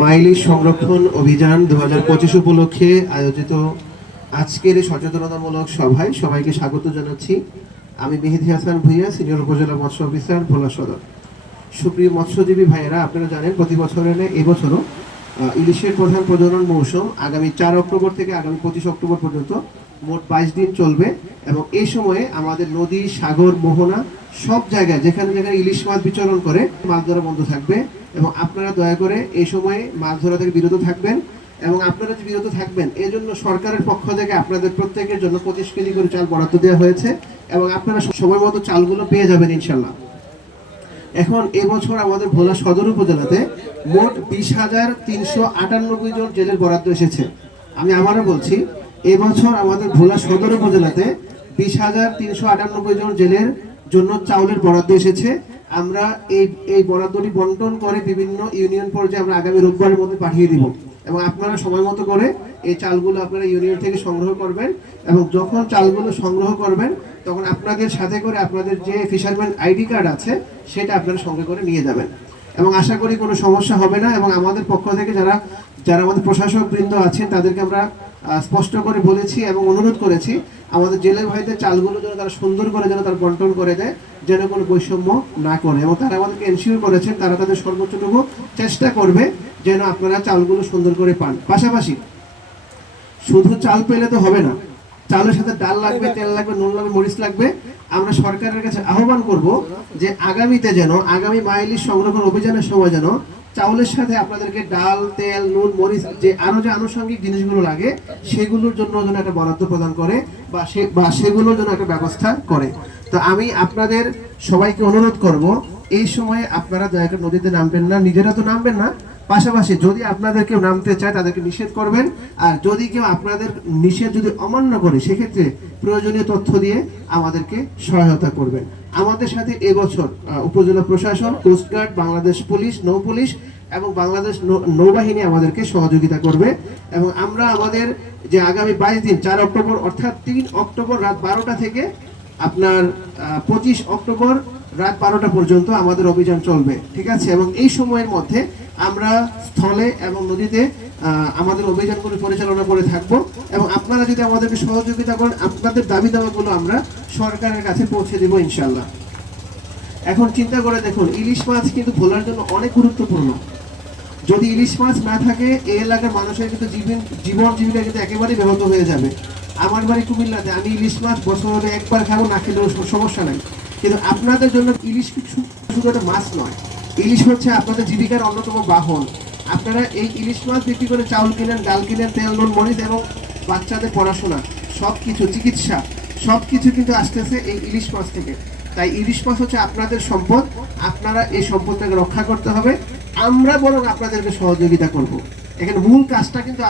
মাইলিশ সংরক্ষণ অভিযান 2025 উপলক্ষে আয়োজিত আজকের এই সচেতনতামূলক সভায় সবাইকে স্বাগত জানাচ্ছি। আমি মেহেদী হাসান ভুঁইয়া, সিনিয়র উপজেলা মৎস্য অফিসার, ভোলা সদর। সুপ্রিয় মৎস্যজীবী ভাইয়েরা, আপনারা জানেন প্রতি বছরের এবছরও ইলিশের প্রধান প্রজনন মৌসুম আগামী 4 অক্টোবর থেকে আগামী 25 অক্টোবর পর্যন্ত মোট 22 দিন চলবে এবং এই সময়ে আমাদের নদী, সাগর, মোহনা সব জায়গায় যেখানে যেখানে ইলিশ মাছ বিচরণ করে মাছ ধরা বন্ধ থাকবে এবং আপনারা দয়া করে এই সময়ে মাছ ধরা থেকে বিরত থাকবেন। এবং আপনারা যে বিরত থাকবেন এই জন্য সরকারের পক্ষ থেকে আপনাদের প্রত্যেকের জন্য 25 কেজি করে চাল বরাদ্দ দেওয়া হয়েছে এবং আপনারা সময় মতো চালগুলো পেয়ে যাবেন ইনশাল্লাহ। এখন এবছর আমাদের ভোলা সদর উপজেলাতে মোট 20,398 জন জেলের বরাদ্দ এসেছে। আমি আবারও বলছি, এবছর আমাদের ভোলা সদর উপজেলাতে 20,398 জন জেলের জন্য চাউলের বরাদ্দ এসেছে। আমরা এই বরাদ্দটি বন্টন করে বিভিন্ন ইউনিয়ন পর্যায়ে আমরা আগামী রোববারের মধ্যে পাঠিয়ে দিব এবং আপনারা সময় মতো করে এই চালগুলো আপনারা ইউনিয়ন থেকে সংগ্রহ করবেন এবং যখন চালগুলো সংগ্রহ করবেন তখন আপনাদের সাথে করে আপনাদের যে ফিশারম্যান আইডি কার্ড আছে সেটা আপনারা সঙ্গে করে নিয়ে যাবেন এবং আশা করি কোনো সমস্যা হবে না। এবং আমাদের পক্ষ থেকে যারা আমাদের প্রশাসক বৃন্দ আছেন তাদেরকে আমরা স্পষ্ট করে বলেছি এবং অনুরোধ করেছি আমাদের জেলে ভাইদের চালগুলো যেন তারা সুন্দর করে যেন তারা বন্টন করে দেয়, যেন কোনো বৈষম্য না করে। এবং তারা আমাদেরকে এনশিওর করেছেন তারা তাদের সর্বোচ্চটুকু চেষ্টা করবে যেন আপনারা চালগুলো সুন্দর করে পান। পাশাপাশি শুধু চাল পেলে তো হবে না, চালের সাথে ডাল লাগবে, তেল লাগবে, নুন লাগবে, মরিচ লাগবে। আমরা সরকারের কাছে আহ্বান করব যে আগামীতে যেন আগামী মাইলিশ সংরক্ষণ অভিযানের সময় যেন চাউলের সাথে আপনাদেরকে ডাল, তেল, নুন, মরিচ যে আনুষঙ্গিক জিনিসগুলো লাগে সেগুলোর জন্য যেন একটা বরাদ্দ প্রদান করে বা সেগুলোর জন্য একটা ব্যবস্থা করে। তো আমি আপনাদের সবাইকে অনুরোধ করব এই সময়ে আপনারা দয়া করে নদীতে নামবেন না, নিজেরা তো নামবেন না, পাশাপাশি যদি আপনাদের কেউ নামতে চায় তাদেরকে নিষেধ করবেন। আর যদি কেউ আপনাদের নিষেধ যদি অমান্য করে সেক্ষেত্রে প্রয়োজনীয় তথ্য দিয়ে আমাদেরকে সহায়তা করবেন। আমাদের সাথে এবছর উপজেলা প্রশাসন, কোস্টগার্ড, বাংলাদেশ পুলিশ, নৌ পুলিশ এবং বাংলাদেশ নৌবাহিনী আমাদেরকে সহযোগিতা করবে এবং আমরা আমাদের যে আগামী 22 দিন 4 অক্টোবর অর্থাৎ 3 অক্টোবর রাত 12টা থেকে আপনার 25 অক্টোবর রাত 12টা পর্যন্ত আমাদের অভিযান চলবে, ঠিক আছে? এবং এই সময়ের মধ্যে আমরা স্থলে এবং নদীতে আমাদের অভিযানগুলো পরিচালনা করে থাকব এবং আপনারা যদি আমাদেরকে সহযোগিতা করেন আপনাদের দাবি দাওয়াগুলো আমরা সরকারের কাছে পৌঁছে দেব ইনশাল্লাহ। এখন চিন্তা করে দেখুন, ইলিশ মাছ কিন্তু ভোলার জন্য অনেক গুরুত্বপূর্ণ। যদি ইলিশ মাছ না থাকে এই এলাকার মানুষের কিন্তু জীবন জীবিকা কিন্তু একেবারেই ব্যাহত হয়ে যাবে। আমার বাড়ি কুমিল্লাতে, আমি ইলিশ মাছ বছরে একবার খাবো, না খেলেও সমস্যা নাই। কিন্তু আপনাদের জন্য ইলিশ শুধু একটা মাছ নয়, ইলিশ হচ্ছে আপনাদের জীবিকার অন্যতম বাহন। আপনারা এই ইলিশ মাছ বিক্রি করে চাউল কিনেন, ডাল কিনেন, তেল, নুন, মরিচ এবং বাচ্চাদের পড়াশোনা সব কিছু, চিকিৎসা সব কিছু কিন্তু আসতেছে এই ইলিশ মাছ থেকে। তাই ইলিশ মাছ হচ্ছে আপনাদের সম্পদ, আপনারা এই সম্পদটাকে রক্ষা করতে হবে। আমরা বরং আপনাদেরকে সহযোগিতা করব। এখানে মূল কাজটা কিন্তু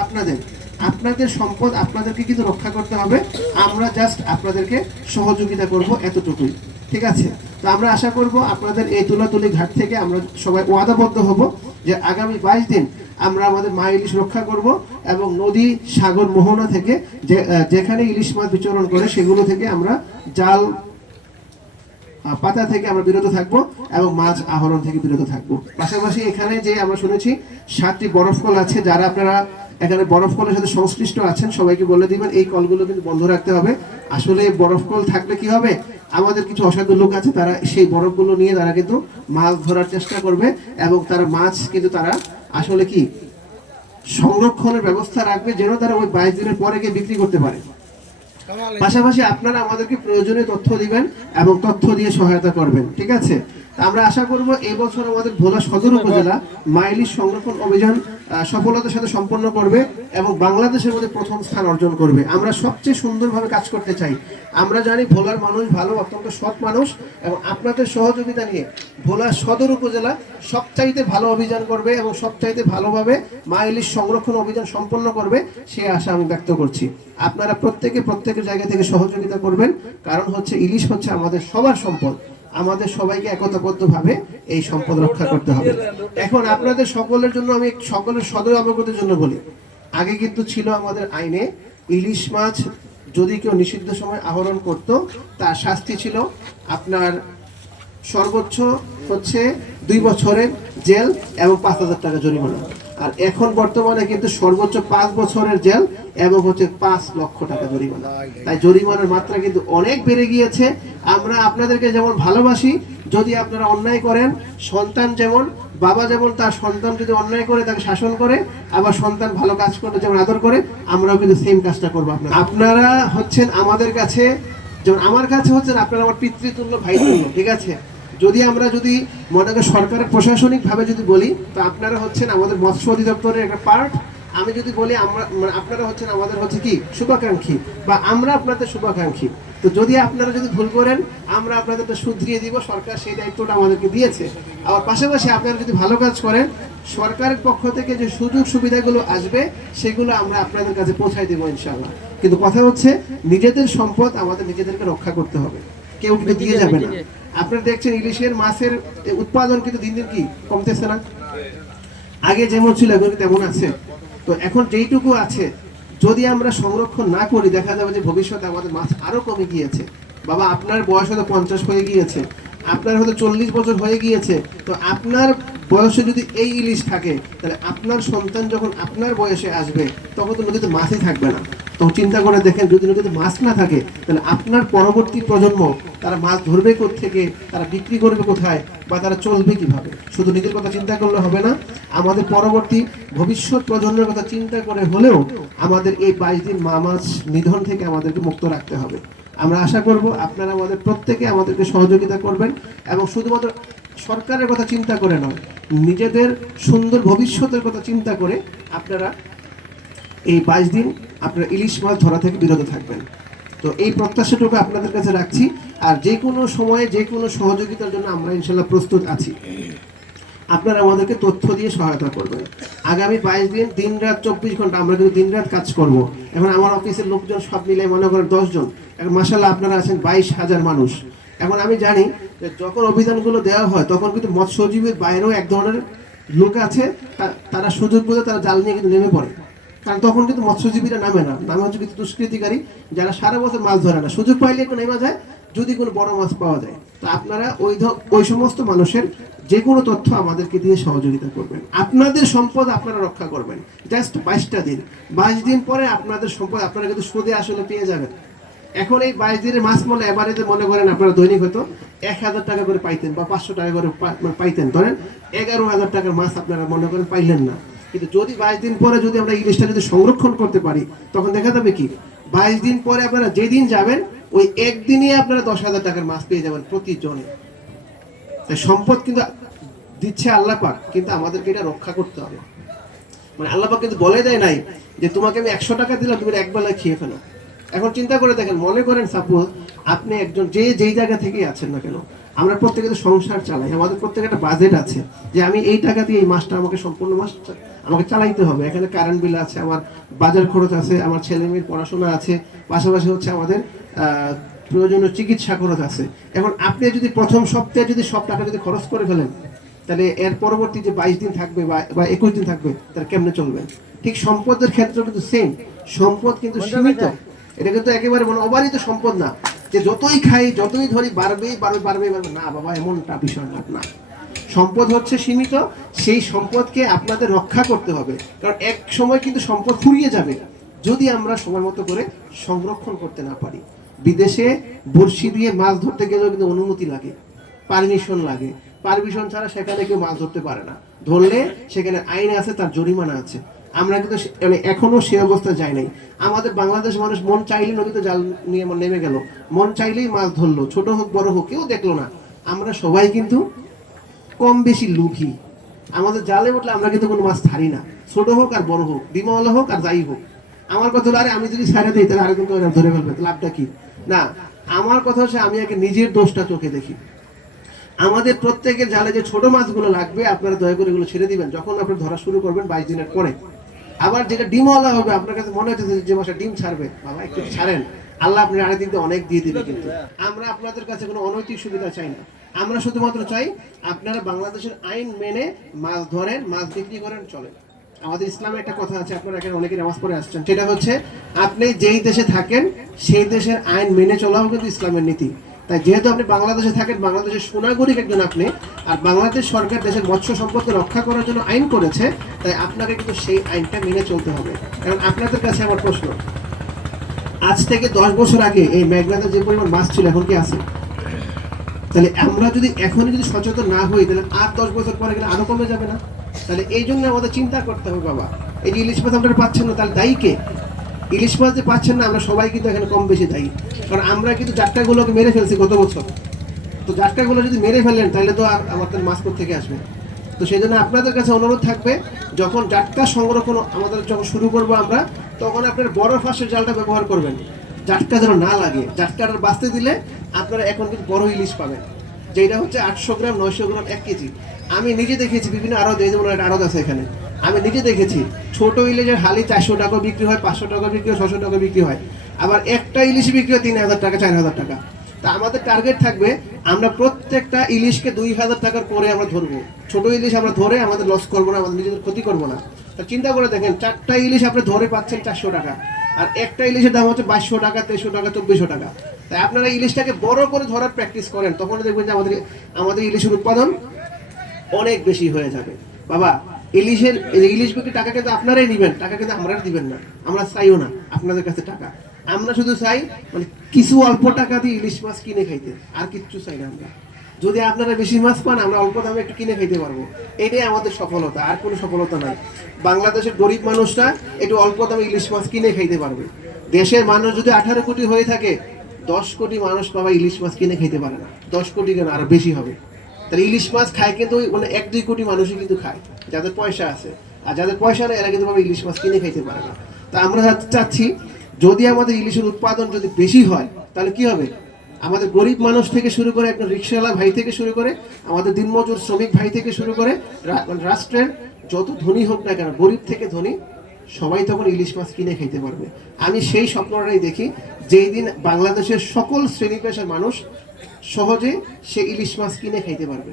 আপনাদের সম্পদ আপনাদেরকে কিন্তু রক্ষা করতে হবে, আমরা জাস্ট আপনাদেরকে সহযোগিতা করব, এতটুকুই, ঠিক আছে? তো আমরা আশা করব আপনাদের এই তুলাতুলি ঘাট থেকে আমরা সবাই ওয়াদাবদ্ধ হব যে আগামী 22 দিন আমরা আমাদের মা ইলিশ রক্ষা করব এবং নদী, সাগর, মোহনা থেকে যেখানে ইলিশ মাছ বিচরণ করে সেগুলো থেকে আমরা জাল পাতা থেকে আমরা বিরত থাকবো এবং মাছ আহরণ থেকে বিরত থাকবো। পাশাপাশি এখানে যে আমরা শুনেছি 7টি বরফ কল আছে, যারা আপনারা এখানে বরফ কলের সাথে সংশ্লিষ্ট আছেন সবাইকে বলে দিবেন এই কলগুলো কিন্তু বন্ধ রাখতে হবে। আসলে বরফ কল থাকলে কি হবে, আমাদের কিছু অসাধু লোক আছে তারা সেই বরফগুলো নিয়ে তারা কিন্তু মাছ ধরার চেষ্টা করবে এবং তারা মাছ কিন্তু তারা আসলে কি সংরক্ষণের ব্যবস্থা রাখবে যেন তারা ওই 22 দিনের পরে গিয়ে বিক্রি করতে পারে। পাশাপাশি আপনারা আমাদেরকে প্রয়োজনীয় তথ্য দিবেন এবং তথ্য দিয়ে সহায়তা করবেন, ঠিক আছে? আমরা আশা করব এবছর আমাদের ভোলা সদর উপজেলা মাইলিশ সংরক্ষণ অভিযান সফলতার সাথে সম্পন্ন করবে এবং বাংলাদেশের মধ্যে প্রথম স্থান অর্জন করবে। আমরা সবচেয়ে সুন্দরভাবে কাজ করতে চাই। আমরা জানি ভোলার মানুষ ভালো, অত্যন্ত সৎ মানুষ এবং আপনাদের সহযোগিতা নিয়ে ভোলা সদর উপজেলা সবচাইতে ভালো অভিযান করবে এবং সবচাইতে ভালোভাবে মাইলিশ সংরক্ষণ অভিযান সম্পন্ন করবে সেই আশা আমি ব্যক্ত করছি। আপনারা প্রত্যেকের জায়গা থেকে সহযোগিতা করবেন, কারণ হচ্ছে ইলিশ হচ্ছে আমাদের সবার সম্পদ। আমাদের সবাইকে একতাবদ্ধভাবে এই সম্পদ রক্ষা করতে হবে। এখন আপনাদের সকলের জন্য আমি সকলের সদয় অবগতির জন্য বলি, আগে কিন্তু ছিল আমাদের আইনে ইলিশ মাছ যদি কেউ নিষিদ্ধ সময় আহরণ করত তার শাস্তি ছিল আপনার সর্বোচ্চ হচ্ছে 2 বছরের জেল এবং 5,000 টাকা জরিমানা। আর এখন বর্তমানে কিন্তু সর্বোচ্চ 5 বছরের জেল এবং হচ্ছে 5 লক্ষ টাকা জরিমানা। তাই জরিমানার মাত্রা কিন্তু অনেক বেড়ে গিয়েছে। আমরা আপনাদেরকে যেমন ভালোবাসি, যদি আপনারা অন্যায় করেন, সন্তান যেমন বাবা যেমন তার সন্তান যদি অন্যায় করে তাকে শাসন করে, আবার সন্তান ভালো কাজ করলে যেমন আদর করে, আমরাও কিন্তু সেম কাজটা করবো। আপনারা হচ্ছেন আমাদের কাছে, যেমন আমার কাছে হচ্ছেন আপনারা আমার পিতৃতুল্য ভাই তুল্য, ঠিক আছে? যদি মনে করেন সরকারের প্রশাসনিকভাবে যদি বলি, তো আপনারা হচ্ছেন আমাদের মৎস্য অধিদপ্তরের একটা পার্ট। আমি যদি বলি আপনারা হচ্ছেন আমাদের হচ্ছে কি শুভাকাঙ্ক্ষী, বা আমরা আপনাদের শুভাকাঙ্ক্ষী। তো যদি আপনারা যদি ভুল করেন, আমরা আপনাদেরটা শুধরিয়ে দিব, সরকার সেই দায়িত্বটা আমাদেরকে দিয়েছে। আবার পাশাপাশি আপনারা যদি ভালো কাজ করেন, সরকারের পক্ষ থেকে যে সুযোগ সুবিধাগুলো আসবে সেগুলো আমরা আপনাদের কাছে পৌঁছাই দেবো ইনশাআল্লাহ। কিন্তু কথা হচ্ছে নিজেদের সম্পদ আমাদের নিজেদেরকে রক্ষা করতে হবে, কেউ কিন্তু দিয়ে যাবে না। আপনারা দেখছেন ইলিশের মাছের উৎপাদন কিন্তু দিন দিন কি কমতেছে না, আগে যেমন ছিল এখন তেমন আছে। তো এখন যেইটুকু আছে যদি আমরা সংরক্ষণ না করি, দেখা যাবে যে ভবিষ্যতে আমাদের মাছ আরো কমে গিয়েছে। বাবা আপনার বয়স হয়তো 50 হয়ে গিয়েছে, আপনার হয়তো 40 বছর হয়ে গিয়েছে, তো আপনার বয়সে যদি এই ইলিশ থাকে, তাহলে আপনার সন্তান যখন আপনার বয়সে আসবে তখন তো নদীতে মাছই থাকবে না। তখন চিন্তা করে দেখেন, যদি নদীতে মাছ না থাকে, তাহলে আপনার পরবর্তী প্রজন্ম তারা মাছ ধরবে কোত্থেকে, তারা বিক্রি করবে কোথায়, বা তারা চলবে কিভাবে? শুধু নিজের কথা চিন্তা করলে হবে না, আমাদের পরবর্তী ভবিষ্যৎ প্রজন্মের কথা চিন্তা করে হলেও আমাদের এই 22 দিন মাছ নিধন থেকে আমাদেরকে মুক্ত রাখতে হবে। আমরা আশা করব আপনারা আমাদের প্রত্যেকে আমাদেরকে সহযোগিতা করবেন, এবং শুধুমাত্র সরকারের কথা চিন্তা করে নয়, নিজেদের সুন্দর ভবিষ্যতের কথা চিন্তা করে আপনারা এই 22 দিন আপনারা ইলিশ মাছ ধরা থেকে বিরত থাকবেন। তো এই প্রত্যাশাটুকু আপনাদের কাছে রাখছি। আর যে কোনো সময়ে যে কোনো সহযোগিতার জন্য আমরা ইনশাল্লাহ প্রস্তুত আছি। আপনারা আমাদেরকে তথ্য দিয়ে সহায়তা করবেন। আগামী 22 দিন দিন রাত 24 ঘন্টা আমরা কিন্তু দিন রাত কাজ করব। এখন আমার অফিসের লোকজন সব মিলে মনে করেন 10 জন, এখন মাশাআল্লাহ আপনারা আছেন 22,000 মানুষ। এখন আমি জানি যে যখন অভিযানগুলো দেওয়া হয় তখন কিন্তু মৎস্যজীবীর বাইরেও এক ধরনের লোক আছে, তারা সুযোগ বুঝে তারা জাল নিয়ে কিন্তু নেমে পড়ে। কারণ তখন কিন্তু মৎস্যজীবীরা নামে হচ্ছে কিন্তু দুষ্কৃতিকারী, যারা সারা বছর মাছ ধরে না, সুযোগ পাইলে একটু নেমে যায় যদি কোনো বড় মাছ পাওয়া যায়। তো আপনারা ওই সমস্ত মানুষের যে কোনো তথ্য আমাদেরকে দিয়ে সহযোগিতা করবেন। আপনাদের সম্পদ আপনারা রক্ষা করবেন। জাস্ট 22টা দিন, 22 দিন পরে আপনাদের সম্পদ আপনারা কিন্তু সুদে আসলে পেয়ে যাবেন। এখন এই 22 দিনের মাছ মূল্য এভারেজে মনে করেন আপনারা দৈনিক হয়তো 1000 টাকা করে পাইতেন, বা 500 টাকা করে পাইতেন, ধরেন 11,000 টাকার মাছ আপনারা মনে করেন পাইলেন না। কিন্তু যদি 22 দিন পরে যদি আমরা ইলিশটা যদি সংরক্ষণ করতে পারি, তখন দেখা যাবে কি 22 দিন পরে আপনারা যেদিন যাবেন ওই একদিনই আপনারা 10,000 টাকার মাছ পেয়ে যাবেন প্রতিজনে। তাই সম্পদ কিন্তু দিচ্ছে আল্লাহ পাক, কিন্তু আমাদেরকে এটা রক্ষা করতে হবে। মানে আল্লাহ পাক কিন্তু বলে দেয় নাই যে তোমাকে আমি 100 টাকা দিলাম তুমি একবেলায় খেয়ে ফেলো। এখন চিন্তা করে দেখেন, মনে করেন সাপোজ আপনি একজন যেই জায়গা থেকেই আছেন না কেন, আমরা প্রত্যেকে তো সংসার চালাই, আমাদের প্রত্যেকে একটা বাজেট আছে যে আমি এই টাকা দিয়ে এই মাসটা আমাকে সম্পূর্ণ মাস আমাকে চালাইতে হবে। এখানে কারেন্ট বিল আছে, আমার বাজার খরচ আছে, আমার ছেলে মেয়ের পড়াশোনা আছে, পাশাপাশি হচ্ছে আমাদের প্রয়োজনীয় চিকিৎসা খরচ আছে। এখন আপনি যদি প্রথম সপ্তাহে যদি সব টাকা যদি খরচ করে ফেলেন, তাহলে এর পরবর্তী যে 22 দিন থাকবে বা 21 দিন থাকবে তার কেমনে চলবে? ঠিক সম্পদের ক্ষেত্রে কিন্তু সেম, সম্পদ কিন্তু সীমিত। এটা কিন্তু একেবারে মানে অবারিত সম্পদ না যে যতই খাই যতই ধরি বাড়বেই না বাবা, এমনটা বিষয় না। সম্পদ হচ্ছে সীমিত, সেই সম্পদকে আপনাদের রক্ষা করতে হবে। কারণ এক সময় কিন্তু সম্পদ ফুরিয়ে যাবে যদি আমরা সময় মতো করে সংরক্ষণ করতে না পারি। বিদেশে বড়শি দিয়ে মাছ ধরতে গেলেও কিন্তু অনুমতি লাগে, পারমিশন লাগে। পারমিশন ছাড়া সেখানে কেউ মাছ ধরতে পারে না, ধরলে সেখানে আইন আছে, তার জরিমানা আছে। আমরা কিন্তু মানে এখনো সে অবস্থা যাই নাই। আমাদের বাংলাদেশ মানুষ মন চাইলে নদীতে জাল নিয়ে নেমে গেল, মন চাইলেই মাছ ধরলো, ছোট হোক বড় হোক কেউ দেখলো না। আমরা সবাই কিন্তু কম বেশি লোভী। আমাদের জালে উঠলে আমরা কিন্তু কোনো মাছ ছাড়ি না, ছোট হোক আর বড় হোক, ডিমাওয়ালা হোক আর যাই হোক। আমার কথা হলো, আরে আমি যদি ছাড়া দিই তাহলে আরেকজন ধরে ফেলবে, লাভটা কি? না, আমার কথা হচ্ছে আমি আগে নিজের দোষটা চোখে দেখি। আমাদের প্রত্যেকের জালে যে ছোট মাছগুলো লাগবে আপনারা দয়া করে এগুলো ছেড়ে দিবেন যখন আপনারা ধরা শুরু করবেন 22 দিনের পরে। আবার যেটা ডিমওয়ালা হবে, আপনার কাছে মনে হচ্ছে যে মাসে ডিম ছাড়বে, বাবা একটু ছাড়েন, আল্লাহ আপনি আরেক দিন অনেক দিয়ে দিবে। কিন্তু আমরা আপনাদের কাছে কোনো অনৈতিক সুবিধা চাই না, আমরা শুধুমাত্র চাই আপনারা বাংলাদেশের আইন মেনে মাছ ধরেন, মাছ বিক্রি করেন, চলেন। আমাদের ইসলামে একটা কথা আছে, আপনারা এখানে অনেকে নামাজ পড়ে আসছেন, সেটা হচ্ছে আপনি যেই দেশে থাকেন সেই দেশের আইন মেনে চলাও কিন্তু ইসলামের নীতি। তাই যেহেতু আপনি বাংলাদেশে থাকেন, বাংলাদেশের সুনাগরিক একজন আপনি, আর বাংলাদেশ সরকার দেশের মৎস্য সম্পদকে রক্ষা করার জন্য আইন করেছে, তাই আপনাকে কিন্তু সেই আইনটা মেনে চলতে হবে। কারণ আপনাদের কাছে আমার প্রশ্ন, আজ থেকে 10 বছর আগে এই মেঘনাতে যে পরিমাণ মাছ ছিল এখন কি আছে? তাহলে আমরা যদি এখনই যদি সচেতন না হই, তাহলে আর 10 বছর পরে গেলে আরো কমে যাবে না? তাহলে এই জন্য আমাদের চিন্তা করতে হবে বাবা, এই যে ইলিশ মাছ আপনারা পাচ্ছেন না, তাহলে দায়ী কে? ইলিশ মাছ যে পাচ্ছেন না, আমরা সবাই কিন্তু এখানে কম বেশি দায়ী। কারণ আমরা কিন্তু জাটকাগুলোকে মেরে ফেলছি গত বছর। তো জাটকাগুলো যদি মেরে ফেলেন তাহলে তো আর আমাদের মাছ থেকে আসবে। তো সেই জন্য আপনাদের কাছে অনুরোধ থাকবে, যখন জাটকা সংরক্ষণ আমাদের যখন শুরু করবো আমরা, তখন আপনার বড় ফাঁসের জালটা ব্যবহার করবেন, জাটকা যেন না লাগে। জাটকাটা বাঁচতে দিলে আপনারা এখন কিন্তু বড় ইলিশ পাবেন, যেটা হচ্ছে 800 গ্রাম 900 গ্রাম 1 কেজি। আমি নিজে দেখেছি বিভিন্ন আড়ত, এই যেমন একটা আড়ত আছে এখানে, আমি নিজে দেখেছি ছোট ইলিশের হালি 400 টাকা বিক্রি হয়, 500 টাকা বিক্রি হয়, 600 টাকা বিক্রি হয়। আবার একটা ইলিশ বিক্রি হয় 3000 টাকা, 4000 টাকা। তা আমাদের টার্গেট থাকবে আমরা প্রত্যেকটা ইলিশকে 2000 টাকার করে আমরা ধরবো। ছোট ইলিশ আমরা ধরে আমাদের লস করবো না, আমাদের নিজেদের ক্ষতি করবো না। তা চিন্তা করে দেখেন, 4টা ইলিশ আপনি ধরে পাচ্ছেন 400 টাকা, আর একটা ইলিশের দাম হচ্ছে 2200 টাকা, 2300 টাকা, 2400 টাকা। তাই আপনারা ইলিশটাকে বড় করে ধরার প্র্যাকটিস করেন, তখন দেখবেন যে আমাদের ইলিশের উৎপাদন অনেক বেশি হয়ে যাবে। বাবা, ইলিশ বিক্রি টাকা কিন্তু আপনারাই নেবেন, টাকা কিন্তু আমরা দিবেন না, আমরা চাইও না আপনাদের কাছে টাকা। আমরা শুধু চাই মানে কিছু অল্প টাকা দিয়ে ইলিশ মাছ কিনে খাইতে, আর কিচ্ছু চাই না আমরা। যদি আপনারা বেশি মাছ পান, আমরা অল্প দামে একটু কিনে খাইতে পারবো, এটাই আমাদের সফলতা, আর কোনো সফলতা নাই। বাংলাদেশের গরিব মানুষরা একটু অল্প দামে ইলিশ মাছ কিনে খাইতে পারবে। দেশের মানুষ যদি 18 কোটি হয়ে থাকে, 10 কোটি মানুষ বাবা ইলিশ মাছ কিনে খাইতে পারে না। 10 কোটি কেন, আরো বেশি হবে। তাহলে ইলিশ মাছ খায় কিন্তু মানে 1-2 কোটি মানুষই কিন্তু খায়, যাদের পয়সা আছে। আর যাদের পয়সা নেই এরা কিন্তু বাবা ইলিশ মাছ কিনে খাইতে পারে না। তা আমরা চাচ্ছি, যদি আমাদের ইলিশের উৎপাদন যদি বেশি হয়, তাহলে কি হবে? আমাদের গরিব মানুষ থেকে শুরু করে, একজন রিক্সাওয়ালা ভাই থেকে শুরু করে, আমাদের দিনমজুর শ্রমিক ভাই থেকে শুরু করে, রাষ্ট্রের যত ধনী হোক না কেন, গরিব থেকে ধনী সবাই তখন ইলিশ মাছ কিনে খেতে পারবে। আমি সেই স্বপ্নটাই দেখি, যেই দিন বাংলাদেশের সকল শ্রেণী পেশার মানুষ সহজে সে ইলিশ মাছ কিনে খাইতে পারবে।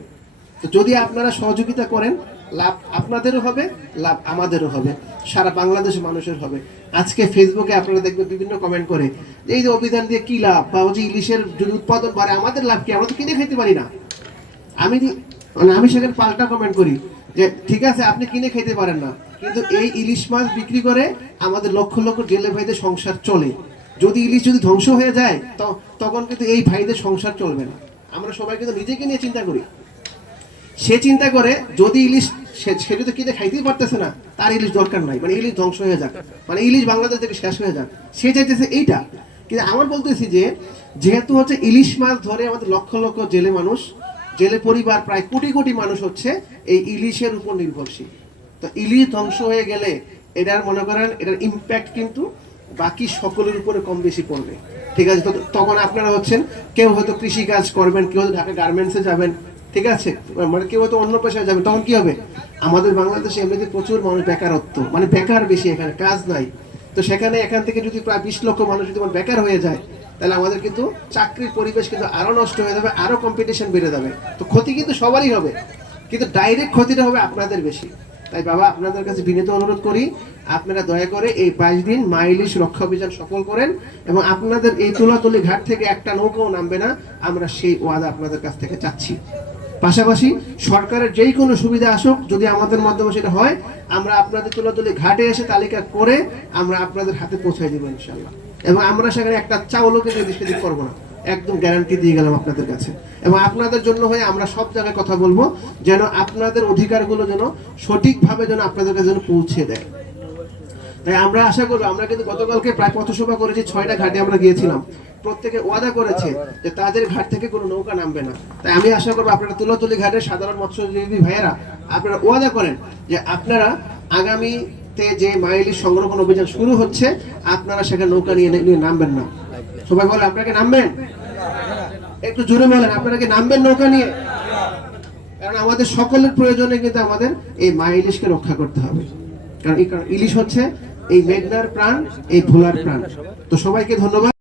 তো যদি আপনারা সহযোগিতা করেন, লাভ আপনাদেরও হবে, লাভ আমাদেরও হবে, সারা বাংলাদেশের মানুষের হবে। আজকে ফেসবুকে আপনারা দেখবেন বিভিন্ন কমেন্ট করে, এই যে অভিযান দিয়ে কি লাভ, বা যে ইলিশের যদি উৎপাদন বাড়ে আমাদের লাভ কি, আমরা তো কিনে খেতে পারি না। আমি সেখানে পাল্টা কমেন্ট করি যে ঠিক আছে আপনি কিনে খেতে পারেন না, কিন্তু এই ইলিশ মাছ বিক্রি করে আমাদের লক্ষ লক্ষ জেলে ভাইদের সংসার চলে। যদি ইলিশ যদি ধ্বংস হয়ে যায়, তখন কিন্তু এই ভাইদের সংসার চলবে না। আমরা সবাই কিন্তু নিজেকে নিয়ে চিন্তা করি। সে চিন্তা করে যদি ইলিশ সে যদি কিনে খাইতেই পারতেছে না, তার ইলিশ দরকার নাই, মানে ইলিশ ধ্বংস হয়ে যাক, মানে ইলিশ বাংলাদেশ থেকে শেষ হয়ে যাক, সে চাইতেছে এইটা। কিন্তু আমার বলতেছি যে যেহেতু হচ্ছে ইলিশ মাছ ধরে আমাদের লক্ষ লক্ষ জেলে মানুষ, জেলে পরিবার প্রায় কোটি কোটি মানুষ হচ্ছে এই ইলিশের উপর নির্ভরশীল। তো ইলিশ ধ্বংস হয়ে গেলে এটার মনে করেন এটার ইম্প্যাক্ট কিন্তু বাকি সকলের উপরে কম বেশি পড়বে। ঠিক আছে, তো তখন আপনারা হচ্ছেন, কেউ হয়তো কৃষি কাজ করবেন, কেউ হয়তো ঢাকা গার্মেন্টসে যাবেন, ঠিক আছে, মানে কেউ হয়তো অন্য পেশায় যাবেন। তখন কি হবে? আমাদের বাংলাদেশে এমনিতে প্রচুর মানুষ বেকারত্ব, মানে বেকার বেশি, এখানে কাজ নাই। তো সেখানে এখান থেকে যদি প্রায় 20 লক্ষ মানুষ যদি বেকার হয়ে যায়, তাহলে আমাদের কিন্তু চাকরির পরিবেশ কিন্তু আরো নষ্ট হয়ে যাবে, আরো কম্পিটিশন বেড়ে যাবে। তো ক্ষতি কিন্তু সবারই হবে, কিন্তু ডাইরেক্ট ক্ষতিটা হবে আপনাদের বেশি। তাই বাবা, আপনাদের কাছে বিনীত অনুরোধ করি, আপনারা দয়া করে এই 22 দিন মা ইলিশ রক্ষা অভিযান সফল করেন, এবং আপনাদের এই তুলাতুলি ঘাট থেকে একটা নৌকাও নামবে না, আমরা সেই ওয়াদা আপনাদের কাছ থেকে চাচ্ছি। পাশাপাশি সরকারের যেই কোনো সুবিধা আসুক, যদি আমাদের মাধ্যমে সেটা হয়, আমরা আপনাদের তুলাতুলি ঘাটে এসে তালিকা করে আমরা আপনাদের হাতে পৌঁছে দেবো ইনশাল্লাহ। এবং আমরা সেখানে একটা চাউলও কিন্তু নিষেধ করবো না, একদম গ্যারান্টি দিয়ে গেলাম আপনাদের কাছে। এবং আপনাদের জন্য হয়ে আমরা সব জায়গায় কথা বলবো, যেন আপনাদের অধিকারগুলো যেন সঠিকভাবে যেন আপনাদের কাছে যেন পৌঁছে দেয়। তাই আমরা আশা করবো, আমরা কিন্তু গতকালকে প্রায় পথসভা করেছি, 6টা ঘাটে আমরা গিয়েছিলাম, প্রত্যেকে ওয়াদা করেছে যে তাদের ঘাট থেকে কোনো নৌকা নামবে না। তাই আমি আশা করবো আপনারা তুলাতুলি ঘাটের সাধারণ মৎস্যজীবী ভাইয়েরা আপনারা ওয়াদা করেন যে আপনারা আগামীতে যে মা ইলিশ সংরক্ষণ অভিযান শুরু হচ্ছে, আপনারা সেখানে নৌকা নিয়ে নামবেন না। সবাই বলে আপনাকে নামবেন, একটু জোরে বলেন, আপনারা কি নামবেন নৌকা নিয়ে? কারণ আমাদের সকলের প্রয়োজনে কিন্তু আমাদের এই মা ইলিশকে রক্ষা করতে হবে। কারণ ইলিশ হচ্ছে এই মেঘনার প্রাণ, এই ভোলার প্রাণ। তো সবাইকে ধন্যবাদ।